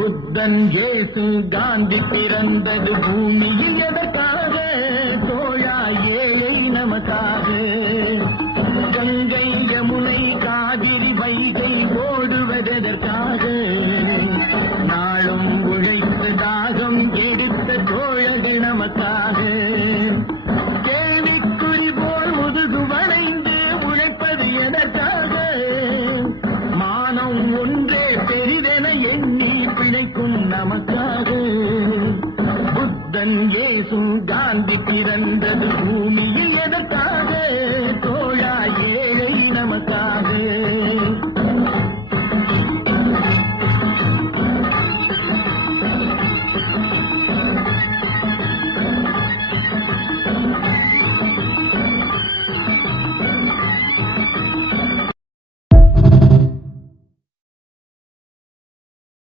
புத்தன் இயேசு காந்தி பிறந்தது பூமியில் எதற்காக? தோழா ஏழை நமக்காக. கங்கை யமுனை காவிரி வைகை ஓடுவதற்காக. நாளும் உழைத்து தாகம் எடுத்த தோழர்கள் நமக்காக. கேள்விக்குறி போல் முதுகு வளைந்து உழைப்பது எதற்காக? மானம் ஒன்றே பெரிதென எண்ணி பிழைக்கும் நமக்காக. புத்தன் இயேசு